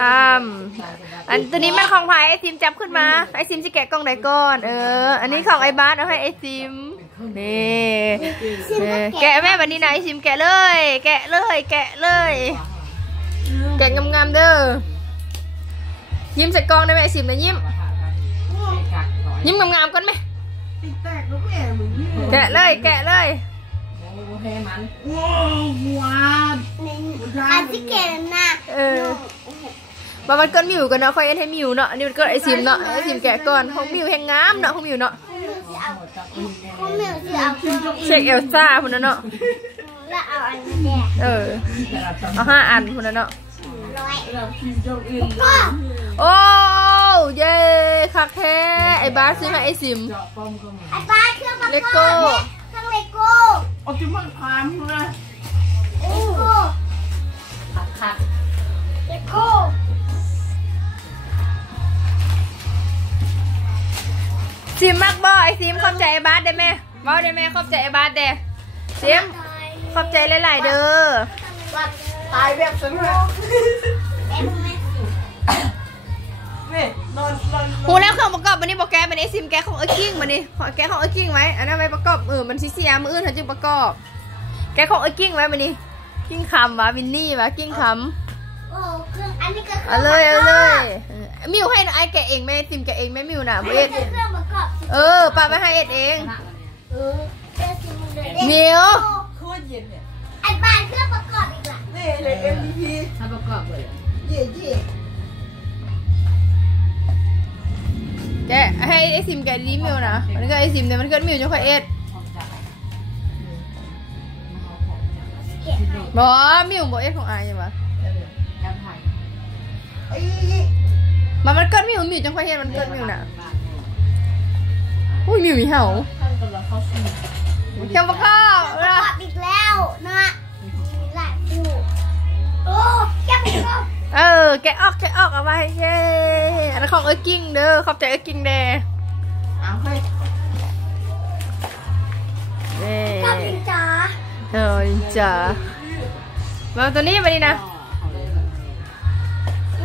อันตัวนี้มันของไผ่ไอซิมจับขึ้นมาไอซิมจะแกะกล่องไหนก่อนอันนี้ของไอบาสเอาให้ไอซิมนี่แกะแม่วันนี้นะไอซิมแกะเลยแกะเลยแกะเลยแกะงามๆเด้อยิ้มใส่กล่องได้ไหมไอซิมนะยิ้มงามๆก่อนไหมแกะเลยแกะเลยอันที่เก่งนะมันเกินมิวกันเนาะค่อยเอ็นให้มิวเนาะอันนี้มันเกินไอซิมเนาะไอซิมแกะก่อนของมิวแห่งงามเนาะของมิวเนาะเช็คเอลซ่าพุ่นเนาะแล้วเอาอันนี้แกเอา5 อันพุ่นเนาะโอ้เย่คักแท้ไอบาสซื้อมาไอซิมไอบาสเครื่องประกอบเครื่องเลโก้เอาที่มันพามเลยเลโก้เลโก้ซิมมากบ่ไอซิมขอบใจไอบาสได้ไหมบ่ได้ไหมขอบใจไอบาสเด้ซิมขอบใจหลายๆเด้อตายแบบฉันเลยหูแล้วเครื่องประกอบมันนี่บอกแกมันไอซิมแกของไอกิ้งมันนี่แกของไอกิ้งไว้อันนั้นไว้ประกอบมันซีเซียมืออื่นเขาจึงประกอบแกของไอกิ้งไว้มันนี่กิ้งคำวะวินนี่วะกิ้งคำโอ้เครื่องอันนี้ก็เอาเลยมิวให้ไอแกเองไหมซิมแกเองไหมมิวน่ะเอ็ดเครื่องประกอบป้าไม่ให้เอ็ดเองมิวโคตรเย็นเนี่ยไอ้บ้านเครื่องประกอบอีกล่ะนี่เลย MVP ทำประกอบเลยเย่แกให้ไอซิมแกรีมิวนะมันก็ไอซิมเนี่ยมันเกิดมิวจังค่อยเอ็ดบอมิวบอเอ็ดของไอใช่ปะมันเกิดมิวจังค่อยเอ็ดมันเกิดมิวน่ะอุ้ยมิวมีเห่าเจ้าประกอบอีกแล้วนะหลายอยู่โอ้แกะประกอบแกะออกเอาไว้เย้อันนั้นของกิ้งเด้อขอบใจกิ้งเด้เอาให้ก็เป็นจ๋าจ๋ามาตัวนี้มาดินะ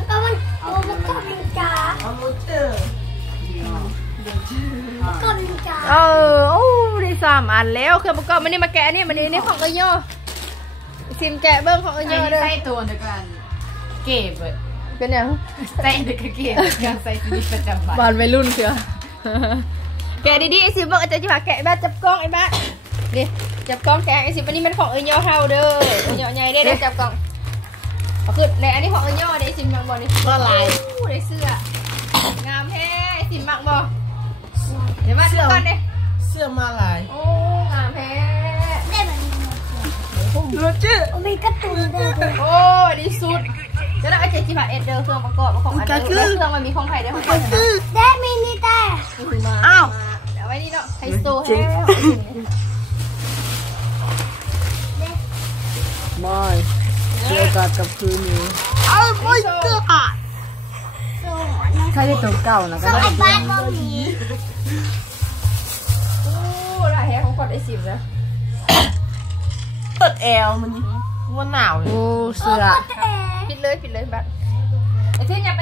ก็มันก็เป็นจ๋าเอาลูกเตอร์ก็เป็นจ๋าโอ้ได้3 อันแล้วเครื่องประกอบมันนี่มาแกะนี่มันนี่ของเย่อซิมแกะเบิ้งของเย่อเด้อใส่ตัวเดียวกันเก็บเป็นยังใส่เด็กเก็บการใส่ชีวิตประจำวันบานวัยรุ่นเชียวแกะดีๆไอซิมบอกอาจารย์จะพาแกะบ้าจับกล้องไอ้บ้าดิจับกล้องแกะไอซิมอันนี้มันของย่อเท่าเด้อย่อใหญ่ได้จับกล้องคือในอันนี้ของย่อไอซิมมังบอลนี่ก็ลายได้เสื้องามแท้ไอซิมมังบอเดี๋ยวมาดูก่อนดิเสื้อมาลายโอ้งามแท้ได้แบบนี้ลูกเตอร์มีกระตุ้นด้วยโอ้ดีสุดจะได้ไอเจจิพาเอ็ดเดอร์เครื่องประกอบของอันเดอร์เครื่องมันมีของไผ่ได้ของไผ่ได้มินิแต่อ้าวเดี๋ยวไว้นี่เนาะไฮโซให้ไม่เกี่ยวกับคืนนี้เอาไม่เกิดใครได้ตัวเก่านะก็ได้ไอ้บ้านบ่มีโอ้ลายแฮของกดไอซิมนะเปิดแอลมันนี่ว่าหนาวเลยโอ้เสื้อปิดเลยบัดไอ้ที่อย่าไป